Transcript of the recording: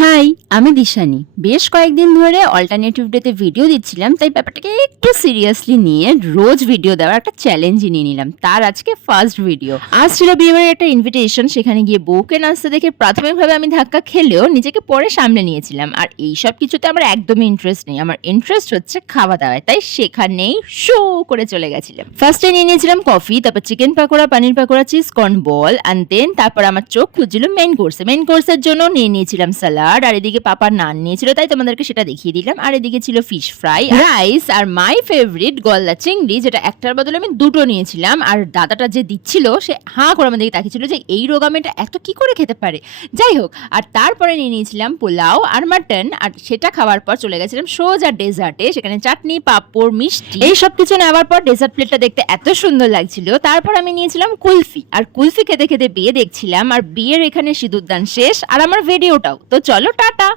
High, আমি দিশানি। বেশ কয়েকদিন ধরে অল্টারনেটিভ ডেতে ভিডিও দিচ্ছিলাম, তাই ব্যাপারটাকে একটু সিরিয়াসলি নিয়ে রোজ ভিডিও দেওয়ার একটা চ্যালেঞ্জই নিয়ে নিলাম। তার আজকে ফার্স্ট ভিডিও। আজ ছিল বিয়েবাড়ির একটা ইনভিটেশন, সেখানে গিয়ে বউকে নাচতে দেখে প্রাথমিকভাবে আমি ধাক্কা খেলেও নিজেকে পরে সামলে নিয়েছিলাম। আর এইসব কিছুতে আমার একদমই ইন্টারেস্ট নেই, আমার ইন্টারেস্ট হচ্ছে খাওয়া দাওয়ায়, তাই সেখানেই শো করে চলে গেছিলাম। ফার্স্টে নিয়ে নিয়েছিলাম কফি, তারপর chicken pakora, paneer pakora, cheese corn ball, and then তারপর আমার চোখ খুঁজছিল মেন কোর্সে। মেন কোর্সের জন্য নিয়ে নিয়েছিলাম স্যালাড, আর এদিকে পাপার নান নিয়েছিল, তাই তোমাদেরকে সেটা দেখিয়ে দিলাম। আর এদিকে ছিল ফিশ ফ্রাই, রাইস, আর মাই ফেভারিট গলদা চিংড়ি, যেটা একটার বদলে আমি দুটো নিয়েছিলাম। আর দাদাটা যে দিচ্ছিল সে হাঁ করে আমাদেরকে তাকিয়েছিল যে এই রোগামেটা এত কি করে খেতে পারে। যাই হোক, আর তারপরে নিয়ে নিয়েছিলাম পোলাও আর মাটন, আর সেটা খাওয়ার পর চলে গেছিলাম সোজা ডেজার্টে। সেখানে চাটনি, পাঁপড়, মিষ্টি, এই সব কিছু নেওয়ার পর ডেজার্ট প্লেটটা দেখতে এত সুন্দর লাগছিল। তারপর আমি নিয়েছিলাম কুলফি, আর কুলফি খেতে খেতে বিয়ে দেখছিলাম। আর বিয়ের এখানে সিঁদুরদান শেষ, আর আমার ভিডিওটাও। তো চলো টাটা।